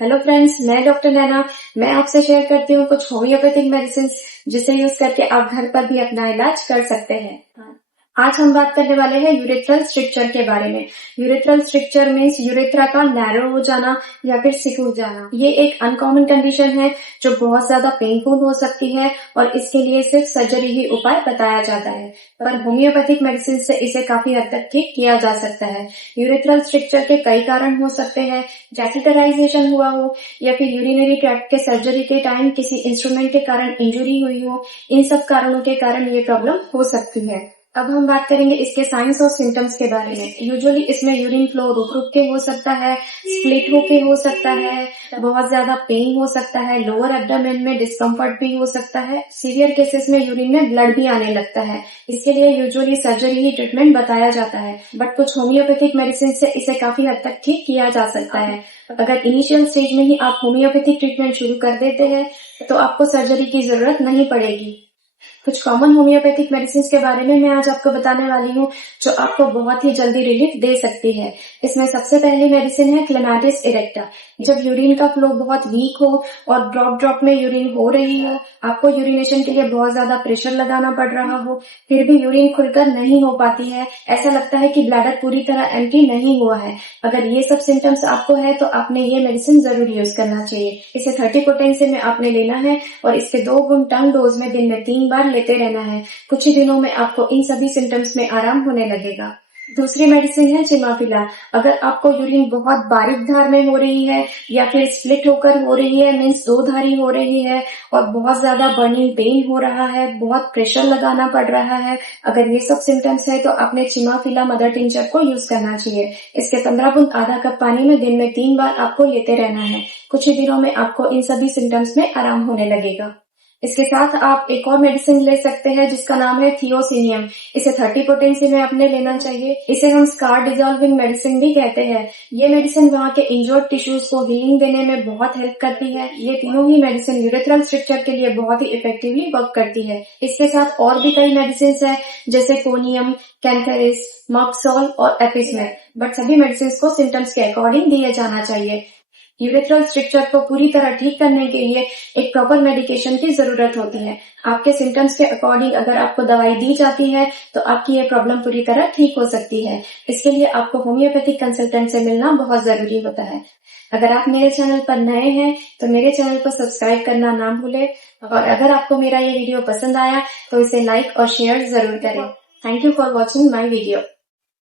Hello friends, मैं doctor नैना। मैं आपसे शेयर करती हूँ कुछ होम्योपैथिक मेडिसिन जिसे यूज करके आप घर पर भी अपना इलाज कर सकते हैं। आज हम बात करने वाले हैं यूरेथ्रल स्ट्रिक्चर के बारे में। यूरेथ्रल स्ट्रिक्चर मीन्स यूरेथ्रा का नैरो हो जाना या फिर सिकुड़ जाना। ये एक अनकॉमन कंडीशन है जो बहुत ज्यादा पेनफुल हो सकती है और इसके लिए सिर्फ सर्जरी ही उपाय बताया जाता है, पर होम्योपैथिक मेडिसिन से इसे काफी हद तक ठीक किया जा सकता है। यूरेथ्रल स्ट्रिक्चर के कई कारण हो सकते हैं, कैथेटराइजेशन हुआ हो या फिर यूरिनरी ट्रैक्ट के सर्जरी के टाइम किसी इंस्ट्रूमेंट के कारण इंजुरी हुई हो। इन सब कारणों के कारण ये प्रॉब्लम हो सकती है। अब हम बात करेंगे इसके साइंस और सिम्टम्स के बारे में। यूजुअली इसमें यूरिन फ्लो रुक रुक के हो सकता है, स्प्लिट होके हो सकता है, बहुत ज्यादा पेन हो सकता है, लोअर एब्डोमेन में डिस्कम्फर्ट भी हो सकता है। सीवियर केसेस में यूरिन में ब्लड भी आने लगता है। इसके लिए यूजुअली सर्जरी ही ट्रीटमेंट बताया जाता है, बट कुछ होम्योपैथिक मेडिसिन से इसे काफी हद तक ठीक किया जा सकता है। अगर इनिशियल स्टेज में ही आप होम्योपैथिक ट्रीटमेंट शुरू कर देते हैं तो आपको सर्जरी की जरूरत नहीं पड़ेगी। कुछ कॉमन होम्योपैथिक मेडिसिन के बारे में मैं आज आपको बताने वाली हूँ जो आपको बहुत ही जल्दी रिलीफ दे सकती है। इसमें सबसे पहली मेडिसिन है क्लेमाटिस इरेक्टा। जब यूरिन का फ्लो बहुत वीक हो और ड्रॉप में यूरिन हो रही हो, आपको यूरिनेशन के लिए बहुत ज्यादा प्रेशर लगाना पड़ रहा हो, फिर भी यूरिन खुलकर नहीं हो पाती है, ऐसा लगता है कि ब्लैडर पूरी तरह एम्प्टी नहीं हुआ है, अगर ये सब सिम्टम्स आपको है तो आपने ये मेडिसिन जरूर यूज करना चाहिए। इसे 30 पोटेंसी में आपने लेना है और इसके 2 गुण टंग डोज में दिन में 3 बार लेते रहना है। कुछ ही दिनों में आपको इन सभी सिम्टम्स में आराम होने लगेगा। दूसरी मेडिसिन है चिमाफिला। अगर आपको यूरिन बहुत बारीक धार में हो रही है या फिर स्प्लिट होकर हो रही है, मीन्स 2 धारी हो रही है और बहुत ज्यादा बर्निंग पेन हो रहा है, बहुत प्रेशर लगाना पड़ रहा है, अगर ये सब सिम्टम्स है तो आपने चिमाफिला मदर टिंचर को यूज करना चाहिए। इसके 15 बूंद आधा कप पानी में दिन में 3 बार आपको लेते रहना है। कुछ ही दिनों में आपको इन सभी सिम्टम्स में आराम होने लगेगा। इसके साथ आप एक और मेडिसिन ले सकते हैं जिसका नाम है थियोसिनियम। इसे 30 पोटेंसी में आपने लेना चाहिए। इसे हम स्कार डिजॉल्विंग मेडिसिन भी कहते हैं। ये मेडिसिन वहाँ के इंजर्ड टिश्यूज को हीलिंग देने में बहुत हेल्प करती है। ये तीनों ही मेडिसिन यूरेथ्रल स्ट्रिक्चर के लिए बहुत ही इफेक्टिवली वर्क करती है। इसके साथ और भी कई मेडिसिन है जैसे कोनियम, कैंथेरिस, मॉक्सॉल और एपिसमेट, बट सभी मेडिसिन को सिम्टम्स के अकॉर्डिंग दिए जाना चाहिए। यूरेथ्रल स्ट्रिक्चर को पूरी तरह ठीक करने के लिए एक प्रॉपर मेडिकेशन की जरूरत होती है। आपके सिम्टम्स के अकॉर्डिंग अगर आपको दवाई दी जाती है तो आपकी ये प्रॉब्लम पूरी तरह ठीक हो सकती है। इसके लिए आपको होम्योपैथिक कंसल्टेंट से मिलना बहुत जरूरी होता है। अगर आप मेरे चैनल पर नए हैं तो मेरे चैनल को सब्सक्राइब करना ना भूलें और अगर आपको मेरा ये वीडियो पसंद आया तो इसे लाइक और शेयर जरूर करें। Thank you for watching my video.